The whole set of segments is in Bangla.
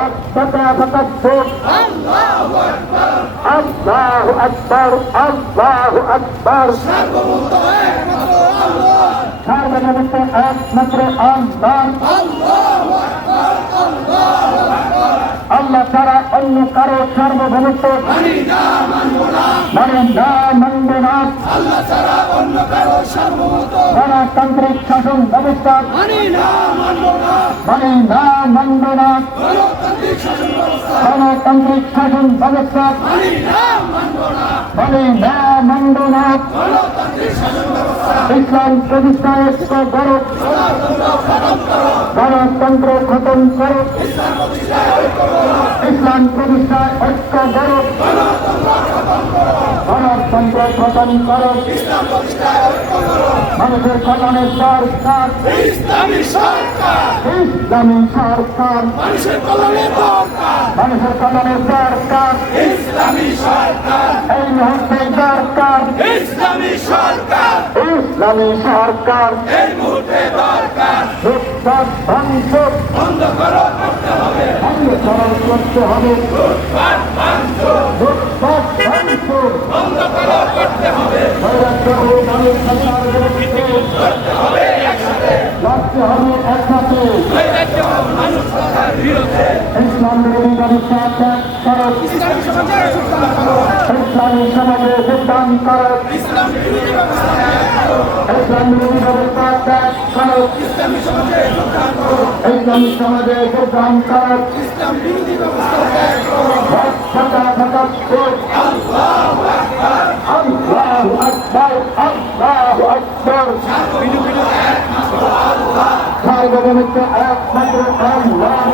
রাস্তাটা ফাঁকাত্তর আল্লাহ আকবর আল্লাহ আকবর সার্বভৌমত্ব একমাত্র আল্লাহ আল্লাহ ছাড়া অন্য কারও সার্বভৌমত্ব মানে না মানব না গণতান্ত্রিক শাসন ব্যবস্থা মানে না। মানব গণতান্ত্রিক শাসন ব্যবস্থা বলে না মানব না ইসলাম প্রতিষ্ঠা ঐক্য করো। গণতন্ত্র খতম করো। ইসলাম প্রতিষ্ঠা ঐক্য করো। গণতন্ত্র খতম করো। মানুষের কল্যাণের সরকার ইসলামী সরকার। ইসলামী সরকার। মানুষের কল্যাণে দরকার। মানুষের কল্যাণের সরকার ইসলামী সরকার। এই মুহূর্তে দরকার। ইসলামী সরকার। ইসলামী সরকার। এই মুহূর্তে দরকার। লুটপাট ধ্বংস বন্ধ করো করতে হবে। অনুসরণ করতে হবে লুটপাট বন্ধ লুটপাট ধ্বংস বন্ধ করো করতে হবে নৈরাজ্য ও মানুষ সরকার বিরুদ্ধে করতে হবে একসাথে লড়তে হবে একসাথে ইসলাম বিরোধী ব্যবস্থা ত্যাগ করো ইসলামী সমাজে যোগদান করো। ইসলাম বিরোধী ব্যবস্থা ত্যাগ করো ইসলামী সমাজে যোগদান করো। ইসলাম বিরোধী ব্যবস্থা ত্যাগ করো ফাঁকা ফাঁকা ভোট আল্লাহু আকবার আল্লাহু আকবার আল্লাহু আকবার সার্বভৌমত্ব একমাত্র আল্লাহ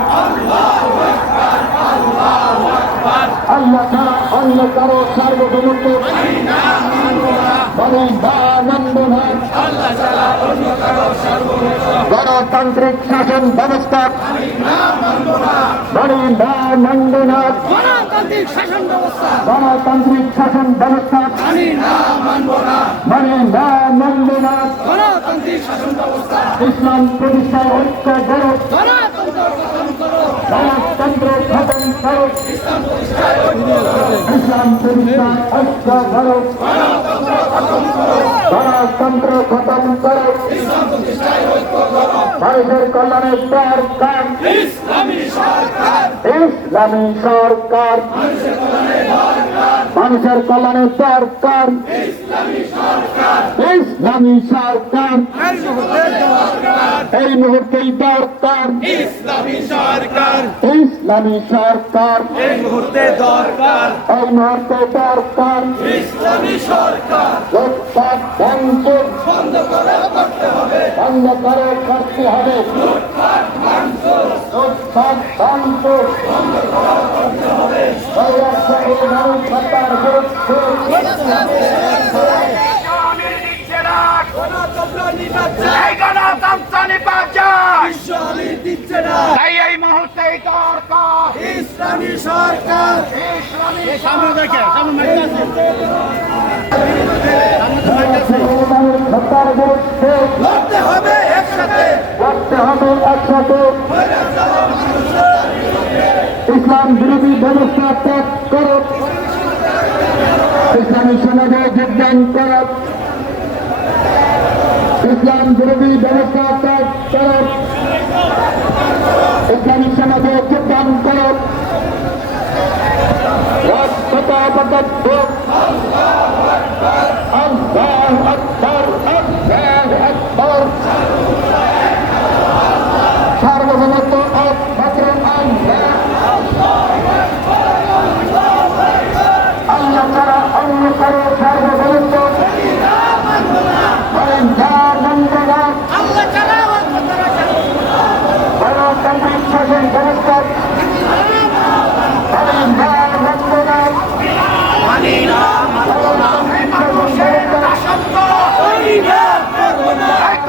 আল্লাহ অন্য কারও সার্বভৌমত্ব। মানব না আল্লাহ ছাড়া অন্য কারও সর্বমত গণতান্ত্রিক শাসন ব্যবস্থা গণতান্ত্রিক শাসন ব্যবস্থা গণতান্ত্রিক শাসন ব্যবস্থা মানি না মানব না। গণতান্ত্রিক শাসন ব্যবস্থা ইসলাম প্রতিষ্ঠায় ঐক্য গড়ো গণতন্ত্র খতম করো। ইসলাম প্রতিষ্ঠায় ঐক্য করো। ইসলাম প্রতিষ্ঠায় ঐক্য গড়ো গণতন্ত্র খতম করো। মানুষের কল্যাণে সরকার। ইসলামী সরকার। ইসলামী সরকার। মানুষের কল্যাণের সরকার ইসলামী সরকার। এই মুহূর্তেই দরকার। ইসলামী সরকার ইসলামী সরকার। এই মুহূর্তে দরকার। এই মুহূর্তে দরকার ইসলামী সরকার লোকপাত ধ্বংস বন্ধ করে করতে হবে। বন্ধ করে করতে হবে। ইসলামী সরকার। লড়তে হবে একসাথে। করতে হবে একসাথে ইসলাম বিরোধী ব্যবস্থা ত্যাগ করো। ইসলামী সমাজে যোগদান করো। ইসলাম বিরোধী ব্যবস্থা ত্যাগ করো। ইসলামী সমাজে যোগদান করো রাষ্ট্রতা পদক্ষেপ আল্লাহ আকবর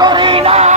করি না।